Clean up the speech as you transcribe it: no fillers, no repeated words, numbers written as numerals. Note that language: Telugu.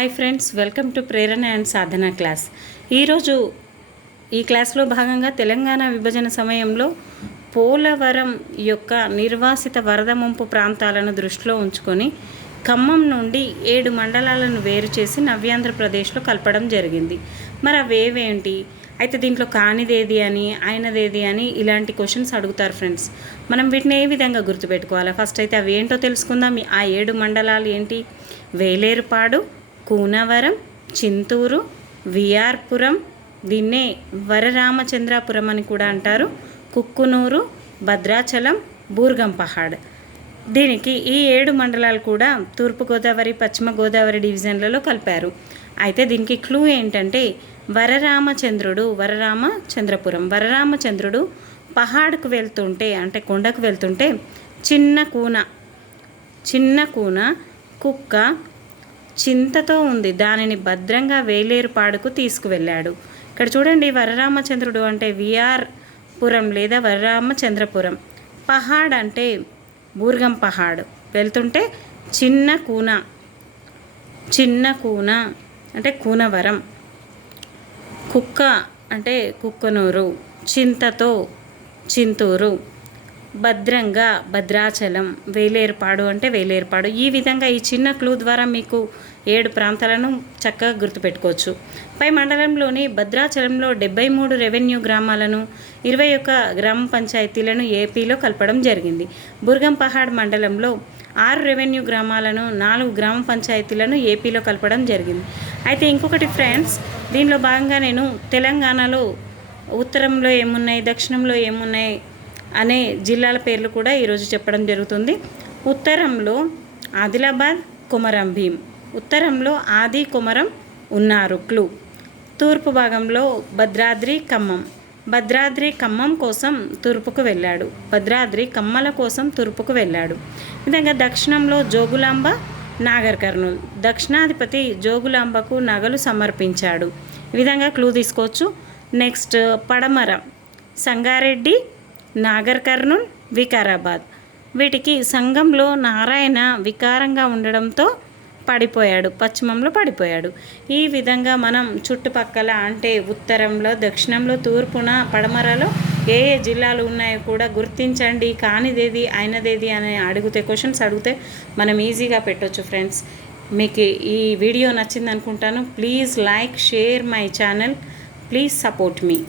Hi friends, welcome to Prerana and Sadhana class. ఈరోజు ఈ క్లాస్లో భాగంగా తెలంగాణ విభజన సమయంలో పోలవరం యొక్క నిర్వాసిత వరద ముంపు ప్రాంతాలను దృష్టిలో ఉంచుకొని ఖమ్మం నుండి 7 మండలాలను వేరు చేసి నవ్యాంధ్రప్రదేశ్లో కలపడం జరిగింది. మరి అవేవేంటి, అయితే దీంట్లో కానిదేది అని అయినదేది అని ఇలాంటి క్వశ్చన్స్ అడుగుతారు ఫ్రెండ్స్. మనం వీటిని ఏ విధంగా గుర్తుపెట్టుకోవాలి? ఫస్ట్ అయితే అవి ఏంటో తెలుసుకుందాం. ఆ 7 మండలాలు ఏంటి? వేలేరుపాడు, కూనవరం, చింతూరు, విఆర్పురం, దీన్నే వరరామచంద్రాపురం అని కూడా అంటారు, కుక్కునూరు, భద్రాచలం, బూర్గంపహాడ్. దీనికి ఈ 7 మండలాలు కూడా తూర్పుగోదావరి, పశ్చిమ గోదావరి డివిజన్లలో కలిపారు. అయితే దీనికి క్లూ ఏంటంటే వరరామచంద్రుడు పహాడ్కు వెళ్తుంటే, అంటే కొండకు వెళ్తుంటే చిన్న కూన కుక్క చింతతో ఉంది, దానిని భద్రంగా వేలేరుపాడుకు తీసుకువెళ్ళాడు. ఇక్కడ చూడండి, వరరామచంద్రుడు అంటే విఆర్పురం లేదా వరరామచంద్రపురం, పహాడ్ అంటే బూర్గంపహాడ్, వెళ్తుంటే చిన్న కూన అంటే కూనవరం, కుక్క అంటే కుక్కనూరు, చింతతో చింతూరు, భద్రంగా భద్రాచలం, వేలేరుపాడు అంటే వేలేరుపాడు. ఈ విధంగా ఈ చిన్న క్లూ ద్వారా మీకు 7 ప్రాంతాలను చక్కగా గుర్తుపెట్టుకోవచ్చు. పై మండలంలోని భద్రాచలంలో 73 రెవెన్యూ గ్రామాలను, 21 గ్రామ పంచాయతీలను ఏపీలో కలపడం జరిగింది. బూర్గంపహాడ్ మండలంలో 6 రెవెన్యూ గ్రామాలను, 4 గ్రామ పంచాయతీలను ఏపీలో కలపడం జరిగింది. అయితే ఇంకొకటి ఫ్రెండ్స్, దీనిలో భాగంగా నేను తెలంగాణలో ఉత్తరంలో ఏమున్నాయి, దక్షిణంలో ఏమున్నాయి అనే జిల్లాల పేర్లు కూడా ఈరోజు చెప్పడం జరుగుతుంది. ఉత్తరంలో ఆదిలాబాద్, కొమరం భీం, ఉత్తరంలో ఆది కొమరం ఉన్నారు క్లూ. తూర్పు భాగంలో భద్రాద్రి ఖమ్మం కోసం తూర్పుకు వెళ్ళాడు, భద్రాద్రి కమ్మల కోసం తూర్పుకు వెళ్ళాడు. విధంగా దక్షిణంలో జోగులాంబ, నాగర్ కర్నూల్, దక్షిణాధిపతి జోగులాంబకు నగలు సమర్పించాడు. ఈ విధంగా క్లూ తీసుకోవచ్చు. నెక్స్ట్ పడమర సంగారెడ్డి, నాగర్ కర్నూల్, వికారాబాద్. వీటికి సంఘంలో నారాయణ వికారంగా ఉండడంతో పడిపోయాడు, పశ్చిమంలో పడిపోయాడు. ఈ విధంగా మనం చుట్టుపక్కల అంటే ఉత్తరంలో, దక్షిణంలో, తూర్పున, పడమరలో ఏ ఏ జిల్లాలు ఉన్నాయో కూడా గుర్తించండి. కానిదేది అయినదేది అని క్వశ్చన్స్ అడిగితే మనం ఈజీగా పెట్టవచ్చు ఫ్రెండ్స్. మీకు ఈ వీడియో నచ్చింది అనుకుంటాను. Please like, share my channel, please support me.